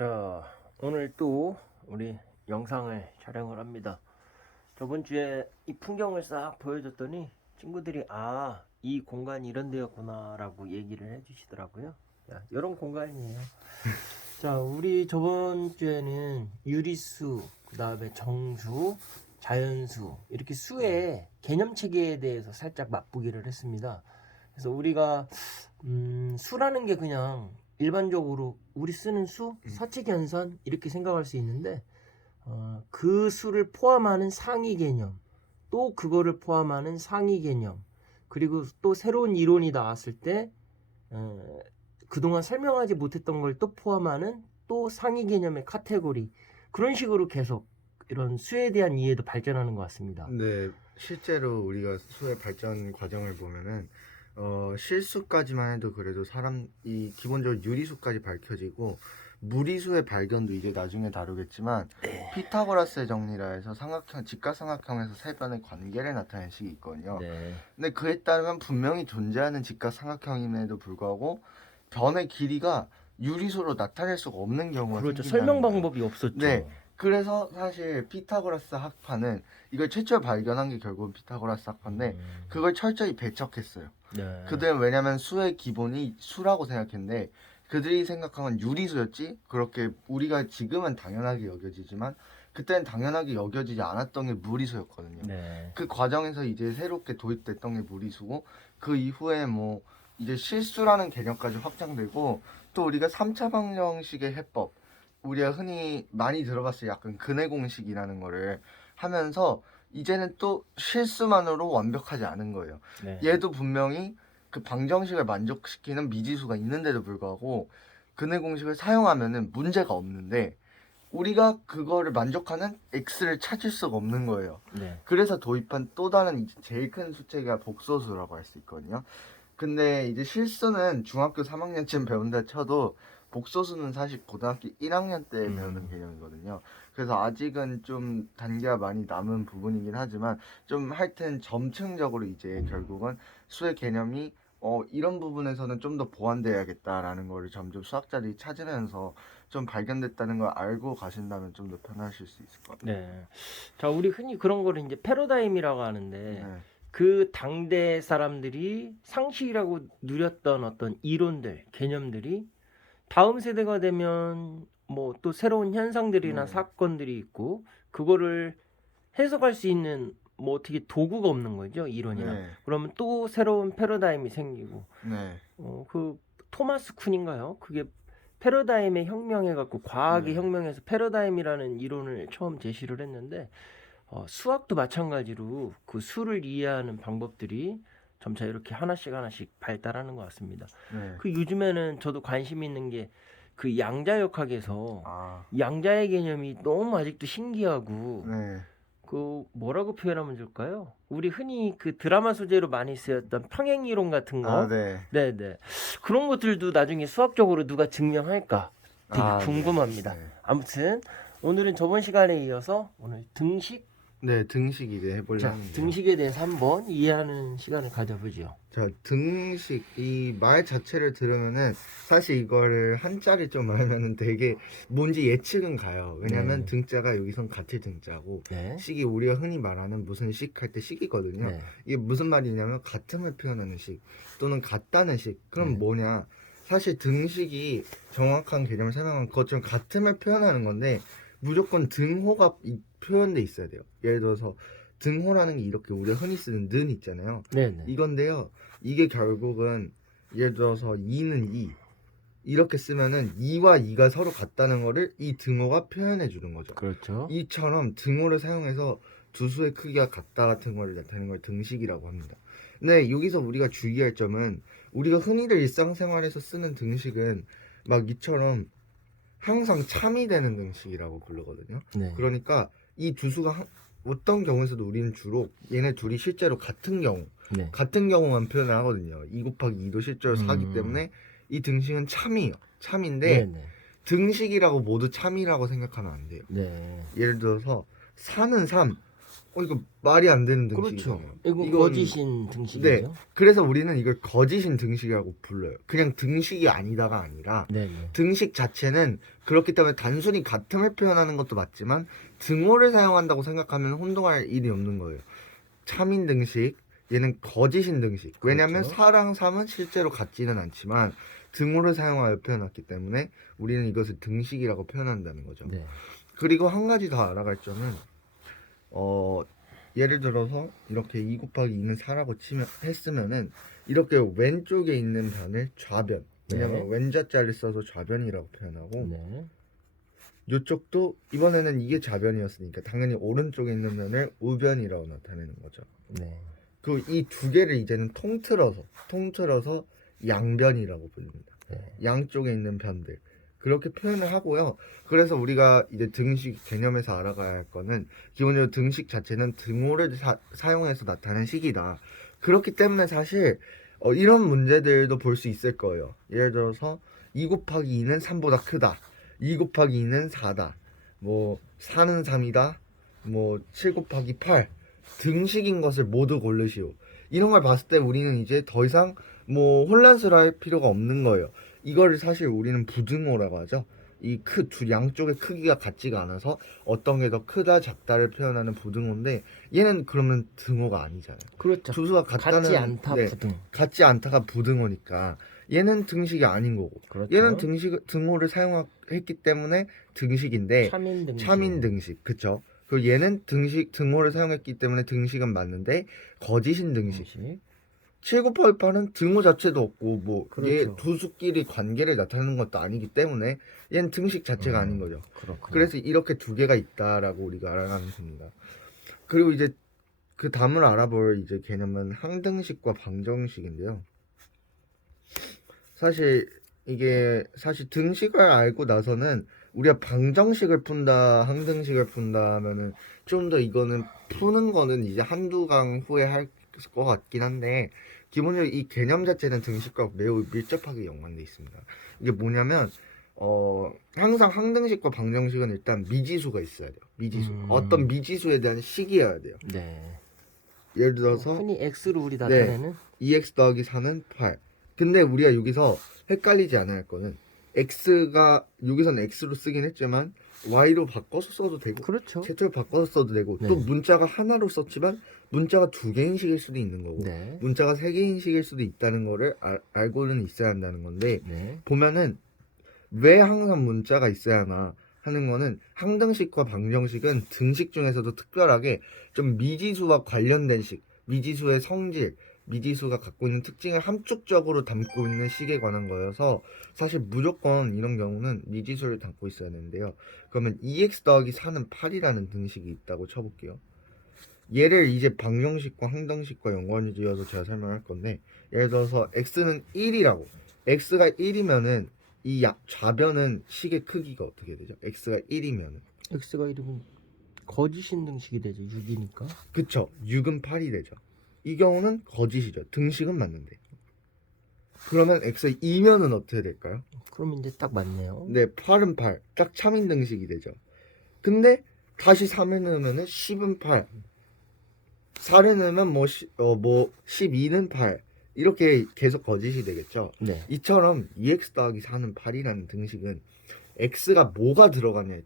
자, 오늘 또 우리 영상을 촬영을 합니다. 저번 주에 이 풍경을 싹 보여줬더니 친구들이 이 공간이 이런 데였구나 라고 얘기를 해주시더라고요. 자, 이런 공간이에요. 자, 우리 저번 주에는 유리수, 그 다음에 정수, 자연수, 이렇게 수의 개념 체계에 대해서 살짝 맛보기를 했습니다. 그래서 우리가 수라는 게 그냥 일반적으로 우리 쓰는 수, 사칙연산 이렇게 생각할 수 있는데 그 수를 포함하는 상위 개념, 또 그거를 포함하는 상위 개념, 그리고 또 새로운 이론이 나왔을 때 그동안 설명하지 못했던 걸 또 포함하는 또 상위 개념의 카테고리, 그런 식으로 계속 이런 수에 대한 이해도 발전하는 것 같습니다. 네, 실제로 우리가 수의 발전 과정을 보면은 실수까지만 해도 그래도 사람이 기본적으로 유리수까지 밝혀지고 무리수의 발견도 이제 나중에 다루겠지만 피타고라스의 정리라 해서 삼각형, 직각삼각형에서 세 변의 관계를 나타내는 식이 있거든요. 네. 근데 그에 따르면 분명히 존재하는 직각삼각형임에도 불구하고 변의 길이가 유리수로 나타낼 수가 없는 경우가 그렇죠. 생긴다는 설명 거예요. 방법이 없었죠. 네. 그래서 사실 피타고라스 학파는 이걸 최초에 발견한 게 결국은 피타고라스 학파인데 그걸 철저히 배척했어요. 네. 그들은 왜냐면 수의 기본이 수라고 생각했는데 그들이 생각한 건 유리수였지, 그렇게 우리가 지금은 당연하게 여겨지지만 그때는 당연하게 여겨지지 않았던 게 무리수였거든요. 네. 그 과정에서 이제 새롭게 도입됐던 게 무리수고, 그 이후에 뭐 이제 실수라는 개념까지 확장되고, 또 우리가 3차 방정식의 해법, 우리가 흔히 많이 들어봤을 약간 근해 공식이라는 거를 하면서 이제는 또 실수만으로 완벽하지 않은 거예요. 네. 얘도 분명히 그 방정식을 만족시키는 미지수가 있는데도 불구하고 근해 공식을 사용하면은 문제가 없는데 우리가 그거를 만족하는 x를 찾을 수가 없는 거예요. 네. 그래서 도입한 또 다른 이제 제일 큰 수체가 복소수라고 할 수 있거든요. 근데 이제 실수는 중학교 3학년쯤 배운다 쳐도 복소수는 사실 고등학교 1학년 때 배우는 개념이거든요. 그래서 아직은 좀 단계가 많이 남은 부분이긴 하지만 좀 하여튼 점층적으로 이제 결국은 수의 개념이 이런 부분에서는 좀 더 보완돼야겠다라는 거를 점점 수학자들이 찾으면서 좀 발견됐다는 걸 알고 가신다면 좀 더 편하실 수 있을 것 같아요. 네. 자, 우리 흔히 그런 거를 이제 패러다임이라고 하는데 네. 그 당대 사람들이 상식이라고 누렸던 어떤 이론들, 개념들이 다음 세대가 되면 뭐 또 새로운 현상들이나 네. 사건들이 있고 그거를 해석할 수 있는 뭐 어떻게 도구가 없는 거죠, 이론이나. 네. 그러면 또 새로운 패러다임이 생기고 네. 그 토마스 쿤인가요? 그게 패러다임의 혁명해갖고 과학의 네. 혁명에서 패러다임이라는 이론을 처음 제시를 했는데 수학도 마찬가지로 그 수를 이해하는 방법들이 점차 이렇게 하나씩 하나씩 발달하는 것 같습니다. 네. 그 요즘에는 저도 관심 있는 게 그 양자역학에서 아. 양자의 개념이 너무 아직도 신기하고 네. 그 뭐라고 표현하면 좋을까요? 우리 흔히 그 드라마 소재로 많이 쓰였던 평행 이론 같은 거, 네. 네네, 그런 것들도 나중에 수학적으로 누가 증명할까 되게 네. 궁금합니다. 네. 아무튼 오늘은 저번 시간에 이어서 오늘 등식, 네, 등식 이제 해보려고 자, 하는데요. 등식에 대해서 한번 이해하는 시간을 가져보죠. 자, 등식 이 말 자체를 들으면은 사실 이거를 한자를 좀 알면은 되게 뭔지 예측은 가요. 왜냐면 네. 등자가 여기선 같을 등자고 네. 식이 우리가 흔히 말하는 무슨 식 할 때 식이거든요. 네. 이게 무슨 말이냐면 같음을 표현하는 식 또는 같다는 식. 그럼 네. 뭐냐? 사실 등식이 정확한 개념을 설명하면 그것처럼 같음을 표현하는 건데 무조건 등호가 표현돼 있어야 돼요. 예를 들어서 등호라는 게 이렇게 우리가 흔히 쓰는 는 있잖아요. 네네. 이건데요. 이게 결국은 예를 들어서 2는 2 이렇게 쓰면은 2와 2가 서로 같다는 거를 이 등호가 표현해 주는 거죠. 그렇죠. 이처럼 등호를 사용해서 두 수의 크기가 같다 같은 걸 나타내는 걸 등식이라고 합니다. 근데 여기서 우리가 주의할 점은 우리가 흔히들 일상생활에서 쓰는 등식은 막 이처럼 항상 참이 되는 등식이라고 부르거든요. 네. 그러니까 이 두 수가 어떤 경우에서도 우리는 주로 얘네 둘이 실제로 같은 경우 네. 같은 경우만 표현을 하거든요. 2 곱하기 2도 실제로 4기 때문에 이 등식은 참이에요. 참인데 네네. 등식이라고 모두 참이라고 생각하면 안 돼요. 네. 예를 들어서 4는 3, 이거 말이 안 되는 그렇죠. 등식이잖아요. 이거 이건- 거짓인 등식이죠. 네. 그래서 우리는 이걸 거짓인 등식이라고 불러요. 그냥 등식이 아니다가 아니라 네. 네. 등식 자체는 그렇기 때문에 단순히 같음을 표현하는 것도 맞지만 등호를 사용한다고 생각하면 혼동할 일이 없는 거예요. 참인 등식, 얘는 거짓인 등식. 왜냐하면 그렇죠. 4랑 3은 실제로 같지는 않지만 등호를 사용하여 표현했기 때문에 우리는 이것을 등식이라고 표현한다는 거죠. 네. 그리고 한 가지 더 알아갈 점은 예를 들어서 이렇게 2 곱하기 2는 4라고 했으면은 이렇게 왼쪽에 있는 변을 좌변, 왜냐면 네. 왼자자를 써서 좌변이라고 표현하고 네. 이쪽도 이번에는 이게 좌변이었으니까 당연히 오른쪽에 있는 면을 우변이라고 나타내는 거죠. 네. 그 이 두 개를 이제는 통틀어서 양변이라고 불립니다. 네. 양쪽에 있는 변들 그렇게 표현을 하고요. 그래서 우리가 이제 등식 개념에서 알아가야 할 거는 기본적으로 등식 자체는 등호를 사용해서 나타낸 식이다. 그렇기 때문에 사실 이런 문제들도 볼 수 있을 거예요. 예를 들어서 2 곱하기 2는 3보다 크다. 2 곱하기 2는 4다. 뭐 4는 3이다. 뭐 7 곱하기 8 등식인 것을 모두 고르시오. 이런 걸 봤을 때 우리는 이제 더 이상 뭐 혼란스러워할 필요가 없는 거예요. 이거를 사실 우리는 부등호라고 하죠. 두 양쪽의 크기가 같지가 않아서 어떤 게 더 크다 작다를 표현하는 부등호인데 얘는 그러면 등호가 아니잖아요. 그렇죠. 주수가 같다는 같지 않다 네, 부등. 같지 않다가 부등호니까 얘는 등식이 아닌 거고 그렇죠. 얘는 등호를 사용했기 때문에 등식인데 참인 등식. 참인 등식 그쵸? 그리고 얘는 등호를 사용했기 때문에 등식은 맞는데 거짓인 등식. 7 곱하기 8은 등호 자체도 없고 뭐 얘 그렇죠. 두 수끼리 관계를 나타내는 것도 아니기 때문에 얘는 등식 자체가 아닌 거죠. 그렇군요. 그래서 이렇게 두 개가 있다라고 우리가 알아가면 됩니다. 그리고 이제 그 다음으로 알아볼 이제 개념은 항등식과 방정식인데요. 사실 등식을 알고 나서는 우리가 방정식을 푼다, 항등식을 푼다 하면은 좀 더 이거는 푸는 거는 이제 한두 강 후에 할 것 같긴 한데 기본적으로 이 개념 자체는 등식과 매우 밀접하게 연관돼 있습니다. 이게 뭐냐면 항상 항등식과 방정식은 일단 미지수가 있어야 돼요. 미지수. 어떤 미지수에 대한 식이어야 돼요. 네. 예를 들어서 흔히 x로 우리 네. 나타내는 2x 더하기 4는 8. 근데 우리가 여기서 헷갈리지 않아야 할 거는 x가 여기서는 x로 쓰긴 했지만 y로 바꿔서 써도 되고 그렇죠. 최초로 바꿔서 써도 되고 네. 또 문자가 하나로 썼지만 문자가 두 개인 식일 수도 있는 거고 네. 문자가 세 개인 식일 수도 있다는 거를 알고는 있어야 한다는 건데 네. 보면은 왜 항상 문자가 있어야 하나 하는 거는 항등식과 방정식은 등식 중에서도 특별하게 좀 미지수와 관련된 식, 미지수의 성질, 미지수가 갖고 있는 특징을 함축적으로 담고 있는 식에 관한 거여서 사실 무조건 이런 경우는 미지수를 담고 있어야 되는데요. 그러면 2x 더하기 4는 8이라는 등식이 있다고 쳐볼게요. 얘를 이제 방정식과 항등식과 연관을 지어서 제가 설명할 건데 예를 들어서 x는 1이라고 x가 1이면은 이 좌변은 식의 크기가 어떻게 되죠? x가 1이면은 x가 이름은 거짓인 등식이 되죠. 6이니까. 그쵸 6은 8이 되죠. 이 경우는 거짓이죠. 등식은 맞는데 그러면 x가 2면은 어떻게 될까요? 그럼 이제 딱 맞네요. 네 8은 8 딱 참인 등식이 되죠. 근데 다시 3을 넣으면은 10은 8 4를 넣으면 뭐 12는 8 이렇게 계속 거짓이 되겠죠. 네. 이처럼 2x 더하기 4는 8이라는 등식은 x가 뭐가 들어가냐에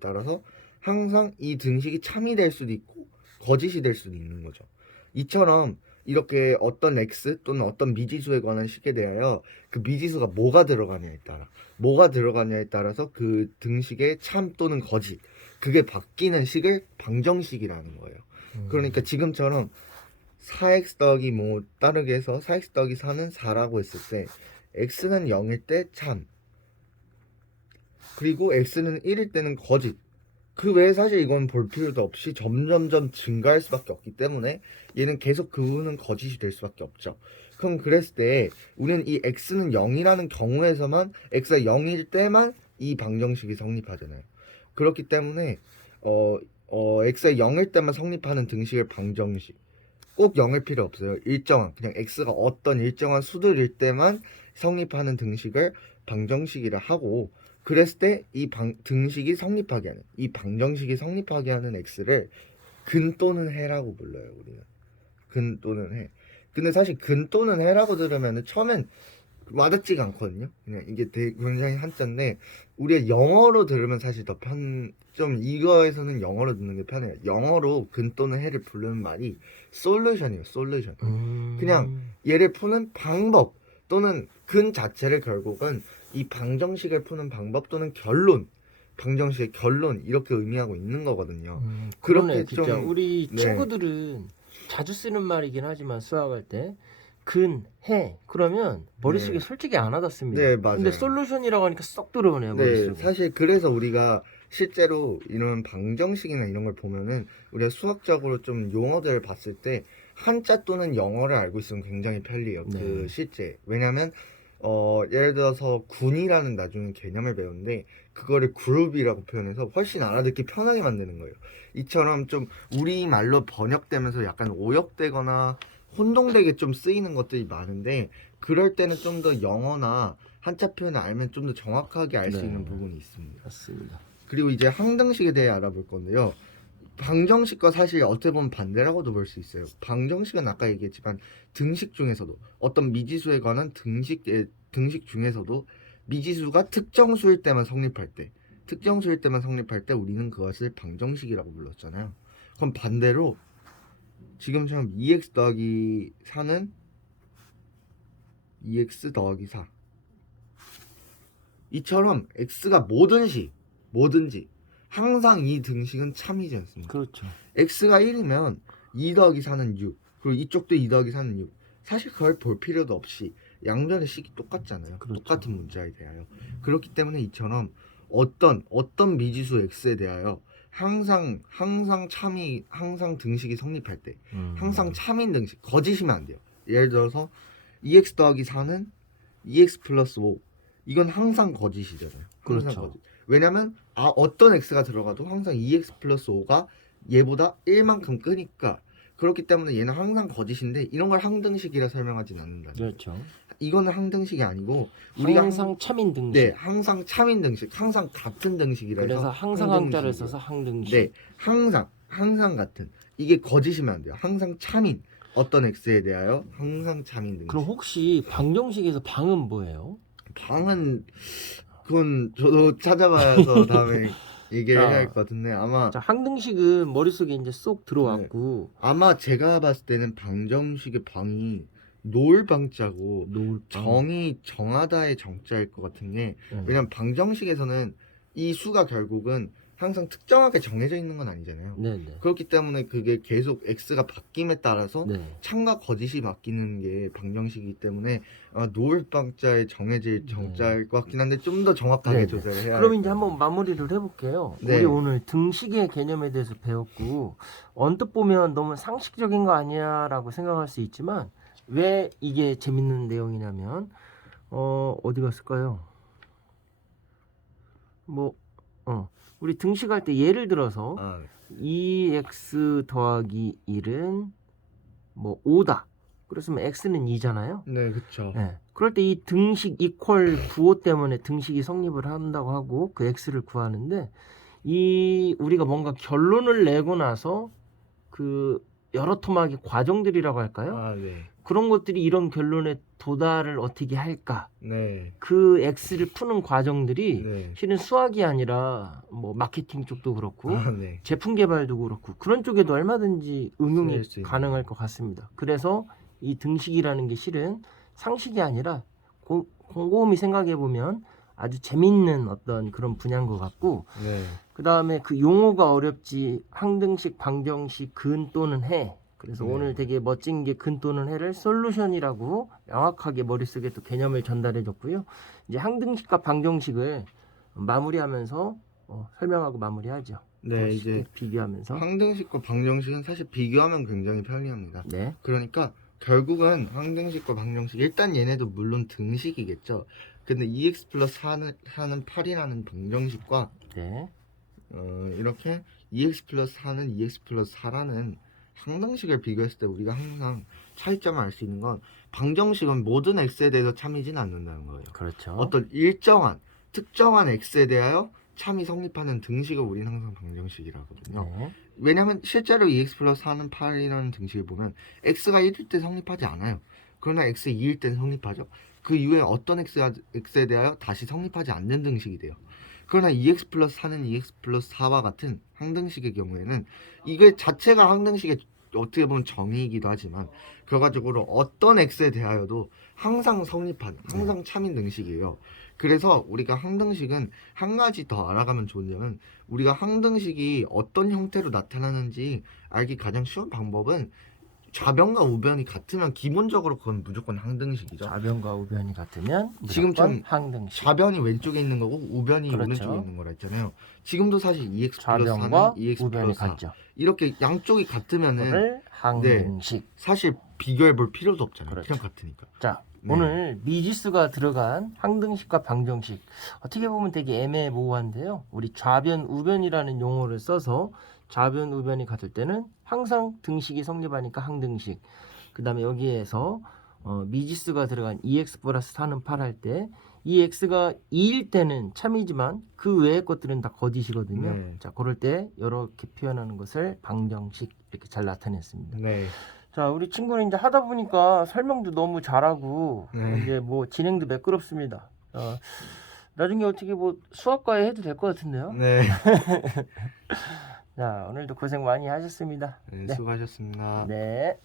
따라서 항상 이 등식이 참이 될 수도 있고 거짓이 될 수도 있는 거죠. 이처럼 이렇게 어떤 x 또는 어떤 미지수에 관한 식에 대하여 그 미지수가 뭐가 들어가냐에 따라서 그 등식의 참 또는 거짓 그게 바뀌는 식을 방정식이라는 거예요. 그러니까 지금처럼 4x 더하기 뭐 따르게 해서 4x 더하기 4는 4라고 했을 때 x는 0일 때 참 그리고 x는 1일 때는 거짓 그 외에 사실 이건 볼 필요도 없이 점점점 증가할 수밖에 없기 때문에 얘는 계속 그 후는 거짓이 될 수밖에 없죠. 그럼 그랬을 때 우리는 이 x는 0이라는 경우에서만 x가 0일 때만 이 방정식이 성립하잖아요. 그렇기 때문에 x가 0일 때만 성립하는 등식을 방정식 꼭 0일 필요 없어요. 일정한 그냥 x가 어떤 일정한 수들일 때만 성립하는 등식을 방정식이라 하고 그랬을 때 이 등식이 성립하게 하는 이 방정식이 성립하게 하는 x를 근 또는 해라고 불러요 우리는. 근 또는 해. 근데 사실 근 또는 해라고 들으면은 처음엔 와닿지가 않거든요. 그냥 이게 되게 굉장히 한자인데 우리가 영어로 들으면 사실 더 좀 이거에서는 영어로 듣는 게 편해요. 영어로 근 또는 해를 부르는 말이 솔루션이에요. 솔루션. 그냥 얘를 푸는 방법 또는 근 자체를 결국은 이 방정식을 푸는 방법 또는 결론, 방정식의 결론 이렇게 의미하고 있는 거거든요. 그러네 그렇게 진짜. 좀 우리 네. 친구들은 자주 쓰는 말이긴 하지만 수학할 때 근, 해 그러면 머릿속에 네. 솔직히 안 와닿습니다. 네, 맞아요. 근데 솔루션이라고 하니까 쏙 들어오네요 네, 머릿속에. 사실 그래서 우리가 실제로 이런 방정식이나 이런 걸 보면은 우리가 수학적으로 좀 용어들을 봤을 때 한자 또는 영어를 알고 있으면 굉장히 편리해요. 네. 그 실제. 왜냐면 예를 들어서 군이라는 나중에 개념을 배우는데 그거를 그룹이라고 표현해서 훨씬 알아듣기 편하게 만드는 거예요. 이처럼 좀 우리말로 번역되면서 약간 오역되거나 혼동되게 좀 쓰이는 것들이 많은데 그럴 때는 좀 더 영어나 한자 표현을 알면 좀 더 정확하게 알 수 네. 있는 부분이 있습니다. 맞습니다. 그리고 이제 항등식에 대해 알아볼 건데요. 방정식과 사실 어떻게 보면 반대라고도 볼 수 있어요. 방정식은 아까 얘기했지만 등식 중에서도 어떤 미지수에 관한 등식 중에서도 미지수가 특정수일 때만 성립할 때 우리는 그것을 방정식이라고 불렀잖아요. 그럼 반대로 지금처럼 2x 더하기 4는 2x 더하기 4 이처럼 x가 뭐든지 항상 이 등식은 참이지 않습니까? 그렇죠. x가 1이면 2 더하기 4는 6 그리고 이쪽도 2 더하기 4는 6 사실 그걸 볼 필요도 없이 양변의 식이 똑같잖아요. 그렇죠. 똑같은 문자에 대하여 그렇기 때문에 이처럼 어떤 미지수 x에 대하여 항상 등식이 성립할 때 항상 참인 등식 거짓이면 안 돼요. 예를 들어서 2x 더하기 4는 2x 플러스 5 이건 항상 거짓이잖아요. 항상 그렇죠. 거짓. 왜냐면 어떤 x가 들어가도 항상 2x 플러스 5가 얘보다 1만큼 크니까 그렇기 때문에 얘는 항상 거짓인데 이런 걸 항등식이라 설명하진 않는다. 그렇죠. 이거는 항등식이 아니고 우리가 항상 참인 등식. 네, 항상 참인 등식, 항상 같은 등식이라서 그래서 항상 한자를 써서 항등식. 네, 항상 같은 이게 거짓이면 안 돼요. 항상 참인 어떤 x에 대하여 항상 참인 등식. 그럼 혹시 방정식에서 방은 뭐예요? 방은 그건 저도 찾아봐서 다음에 얘기를 해야 할 것 같은데 아마 자, 항등식은 머릿속에 이제 쏙 들어왔고 아마 제가 봤을 때는 방정식의 방이 놓을 방자고 정이 정하다의 정자일 것 같은 게 왜냐면 방정식에서는 이 수가 결국은 항상 특정하게 정해져 있는 건 아니잖아요. 네네. 그렇기 때문에 그게 계속 x가 바뀜에 따라서 네. 참과 거짓이 바뀌는 게 방정식이기 때문에 놓을 방자에 정해질 정자일 것 같긴 한데 좀 더 정확하게 네네. 조절을 해야 그럼 할 이제 거예요. 한번 마무리를 해볼게요. 네. 우리 오늘 등식의 개념에 대해서 배웠고 언뜻 보면 너무 상식적인 거 아니야라고 생각할 수 있지만 왜 이게 재밌는 내용이냐면 어디 갔을까요? 우리 등식할 때 예를 들어서 2x 더하기 1은 뭐 5다. 그렇으면 x는 2잖아요. 네, 그렇죠. 네. 그럴 때 이 등식 이퀄 부호 때문에 등식이 성립을 한다고 하고 그 x를 구하는데 이 우리가 뭔가 결론을 내고 나서 그 여러 토막의 과정들이라고 할까요? 네. 그런 것들이 이런 결론에 도달을 어떻게 할까? 네. 그 x를 푸는 과정들이 네. 실은 수학이 아니라 뭐 마케팅 쪽도 그렇고 네. 제품 개발도 그렇고 그런 쪽에도 얼마든지 응용이 쓰일 수 있는. 가능할 것 같습니다. 그래서 이 등식이라는 게 실은 상식이 아니라 곰곰이 생각해 보면 아주 재밌는 어떤 그런 분야인 것 같고 네. 그 다음에 그 용어가 어렵지 항등식, 방정식, 근 또는 해. 그래서 네. 오늘 되게 멋진 게 근 또는 해를 솔루션이라고 명확하게 머릿속에 또 개념을 전달해 줬고요. 이제 항등식과 방정식을 마무리하면서 설명하고 마무리하죠. 네, 쉽게 이제 비교하면서. 항등식과 방정식은 사실 비교하면 굉장히 편리합니다. 네. 그러니까 결국은 항등식과 방정식 일단 얘네도 물론 등식이겠죠. 근데 2x 플러스 4는 8이라는 방정식과 네. 이렇게 2x 플러스 4는 2x 플러스 4라는 항등식을 비교했을 때 우리가 항상 차이점을 알 수 있는 건 방정식은 모든 x에 대해서 참이진 않는다는 거예요. 그렇죠. 어떤 특정한 x에 대하여 참이 성립하는 등식을 우리는 항상 방정식이라 하거든요. 네. 왜냐하면 실제로 EX 플러스 4는 8이라는 등식을 보면 x가 1일 때 성립하지 않아요. 그러나 x 2일 때는 성립하죠. 그 이후에 어떤 x에 대하여 다시 성립하지 않는 등식이 돼요. 그러나 EX 플러스 4는 EX 플러스 4와 같은 항등식의 경우에는 이게 자체가 항등식의 어떻게 보면 정의이기도 하지만 결과적으로 어떤 x에 대하여도 항상 성립한 항상 참인 등식이에요. 그래서 우리가 항등식은 한 가지 더 알아가면 좋은 점은 우리가 항등식이 어떤 형태로 나타나는지 알기 가장 쉬운 방법은 좌변과 우변이 같으면 기본적으로 그건 무조건 항등식이죠. 좌변과 우변이 같으면 지금처럼 무조건 항등식. 좌변이 왼쪽에 있는 거고 우변이 그렇죠. 오른쪽에 있는 거라 했잖아요. 지금도 사실 EX 플러스 좌변과 4는 EX 우변이 플러스 4 같죠. 이렇게 양쪽이 같으면은 그걸 항등식. 사실 비교해 볼 필요도 없잖아요. 그렇죠. 그냥 같으니까. 자, 네. 오늘 미지수가 들어간 항등식과 방정식 어떻게 보면 되게 애매모호한데요. 우리 좌변, 우변이라는 용어를 써서 좌변, 우변이 같을 때는 항상 등식이 성립하니까 항등식. 그 다음에 여기에서 미지수가 들어간 2x 플러스 4는 8 할 때 이 x가 2일 때는 참이지만 그 외의 것들은 다 거짓이거든요. 네. 자, 그럴 때 이렇게 표현하는 것을 방정식 이렇게 잘 나타냈습니다. 네. 자, 우리 친구는 이제 하다 보니까 설명도 너무 잘하고 네. 이제 뭐 진행도 매끄럽습니다. 나중에 어떻게 뭐 수학과에 해도 될 것 같은데요. 네. 자, 오늘도 고생 많이 하셨습니다. 네, 수고하셨습니다. 네.